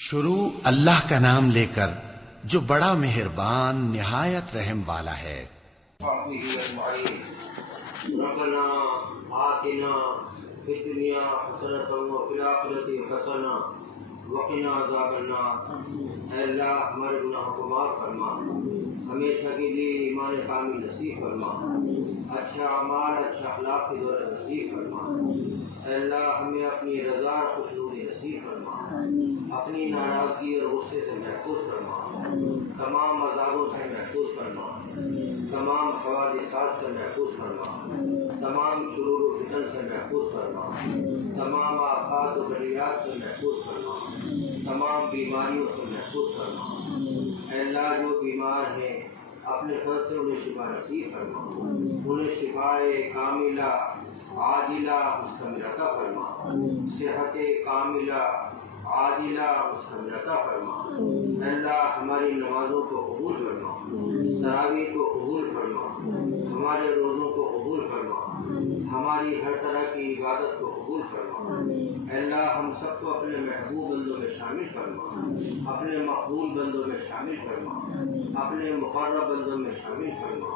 شروع اللہ کا نام لے کر جو بڑا مہربان نہایت رحم والا ہے۔ ربنا آتنا فی الدنیا حسنۃ وفی الآخرۃ حسنہ وقنا عذاب النار۔ اے اللہ ہمارے گناہوں کو معاف فرما، ہمیشہ کے لیے ایمان کامل نصیب فرما، اچھا اعمال اچھا اخلاق کی دولت نصیب فرما۔ اے اللہ ہمیں اپنی رضا اور خوشنودی نصیب فرما، اپنی ناراضگی اور غصے سے محفوظ فرما، تمام عذابوں سے محفوظ فرما، تمام حوادثات سے محفوظ فرما، تمام شرور و فتن سے محفوظ فرما، تمام آفات و بلیات سے محفوظ فرما، تمام بیماریوں سے محفوظ فرما۔ اے اللہ جو بیمار ہیں اپنے فضل سے انہیں شفا نصیب فرما، انہیں شفائے کاملہ عاجلہ مستمرہ عطا فرما، صحت کاملہ عاجلہ مستمرہ عطا فرما۔ اے اللہ ہماری نمازوں کو قبول فرما، تراویح کو قبول فرما، ہمارے روزوں کو قبول فرما، ہماری ہر طرح کی عبادت کو قبول فرما۔ اے اللہ ہم سب کو اپنے محبوب بندوں میں شامل فرما، اپنے مقبول بندوں میں شامل فرما، اپنے مقرب بندوں میں شامل فرما،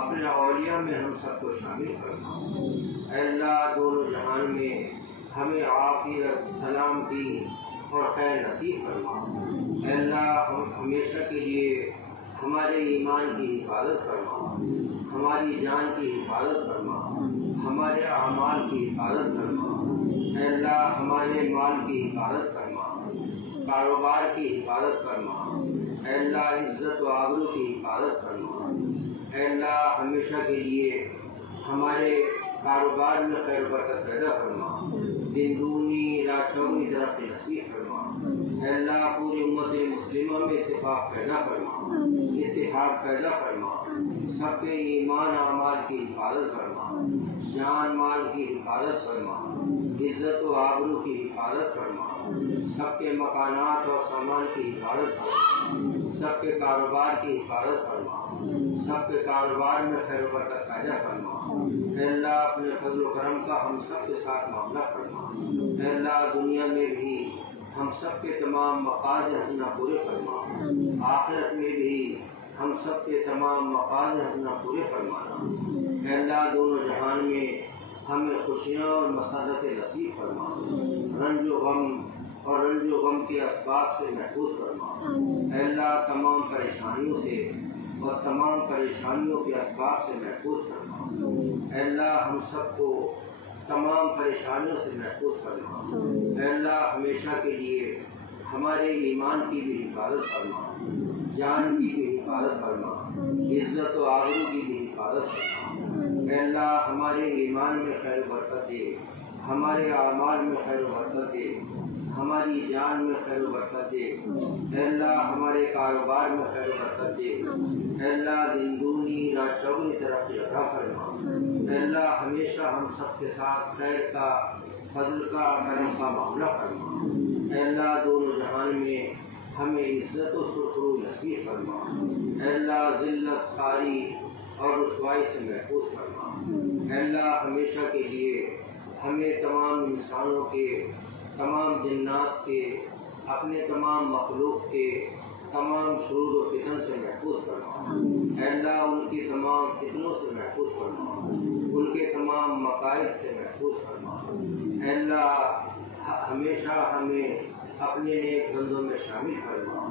اپنے اولیاء میں ہم سب کو شامل فرما۔ اے اللہ دونوں جہان میں ہمیں عافیت سلامتی اور خیر نصیب فرما۔ اے اللہ ہم ہمیشہ کے لیے ہمارے ایمان کی حفاظت فرما، ہماری جان کی حفاظت فرما، ہمارے اعمال کی حفاظت فرما۔ اے اللہ ہمارے مال کی حفاظت فرما، کاروبار کی حفاظت فرما۔ اے اللہ عزت و آبرو کی حفاظت فرما۔ اے اللہ ہمیشہ کے لیے ہمارے کاروبار میں خیر و برکت پیدا فرما، دن دگنی رات چوگنی طرف نصیب فرما۔ اے اللہ پوری امت مسلمہ میں اتفاق پیدا فرما، اتحاد پیدا فرما، سب کے ایمان اعمال کی حفاظت فرما، جان مال کی حفاظت فرما، عزت و آبرو کی حفاظت فرما، سب کے مکانات اور سامان کی حفاظت فرما، سب کے کاروبار کی حفاظت فرما، سب کے کاروبار میں خیر و برکت پیدا فرما۔ اے اللہ اپنے فضل و کرم کا ہم سب کے ساتھ معاملہ فرما۔ اے اللہ دنیا میں بھی ہم سب کے تمام مقاصد حسنہ پورے فرما، آخرت میں بھی ہم سب کے تمام مقاصد حسنہ پورے فرمانا۔ اے اللہ دونوں جہان میں ہمیں خوشیاں اور مسرت نصیب فرما، رنج و غم کے اسباب سے محفوظ فرما۔ اے اللہ تمام پریشانیوں سے اور تمام پریشانیوں کے اسباب سے محفوظ فرما۔ اے اللہ ہم سب کو تمام پریشانیوں سے محفوظ فرما۔ اے اللہ ہمیشہ کے لیے ہمارے ایمان کی بھی حفاظت فرما، جان کی بھی حفاظت فرما، عزت و آبرو کی بھی حفاظت فرما۔ اے اللہ ہمارے ایمان میں خیر و برکت دے، ہمارے اعمال میں خیر و برکت دے، ہماری جان میں خیر و برکت دے۔ اے اللہ ہمارے کاروبار میں خیر و برکت دے۔ اے اللہ دن دگنی رات چوگنی ترقی عطا فرما۔ اے اللہ ہمیشہ ہم سب کے ساتھ خیر کا، فضل کا، کرم کا معاملہ فرما۔ اے اللہ دونوں جہان میں ہمیں عزت و سرخرو نصیب فرما۔ اے اللہ ذلت خواری اور رسوائی سے محفوظ فرما۔ اے اللہ ہمیشہ کے لیے ہمیں تمام انسانوں کے، تمام جنات کے، اپنے تمام مخلوق کے تمام شرور و فتن سے محفوظ فرما۔ اے اللہ ان کی تمام فتنوں سے محفوظ فرما، ان کے تمام مقائد سے محفوظ فرما۔ اے اللہ ہمیشہ ہمیں اپنے نیک بندوں میں شامل فرما،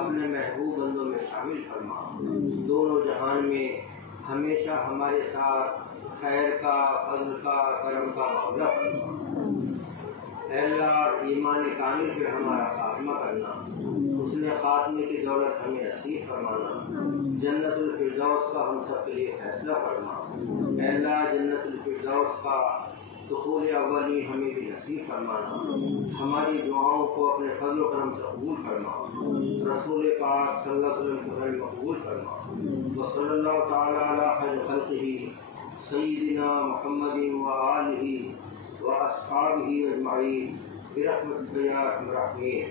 اپنے محبوب بندوں میں شامل فرما۔ دونوں جہان میں ہمیشہ ہمارے ساتھ خیر کا، فضل کا، کرم کا معاملہ فرما۔ اے اللہ ایمان کامل پہ ہمارا خاتمہ کرنا، حسن خاتمے کی دولت ہمیں نصیب فرمانا، جنت الفردوس کا ہم سب کے لیے فیصلہ فرما۔ اے اللہ جنت الفردوس کا دخول اولی ہمیں بھی نصیب فرمانا، ہماری دعاؤں کو اپنے فضل و کرم سے قبول فرما، رسول پاک صلی اللہ علیہ وسلم کے گھر میں قبول فرما۔ وصلی اللہ تعالی علی خیر خلقہ سیدنا محمد وآلہ واصحابہ اجمعین برحمتک یا ارحم الراحمین۔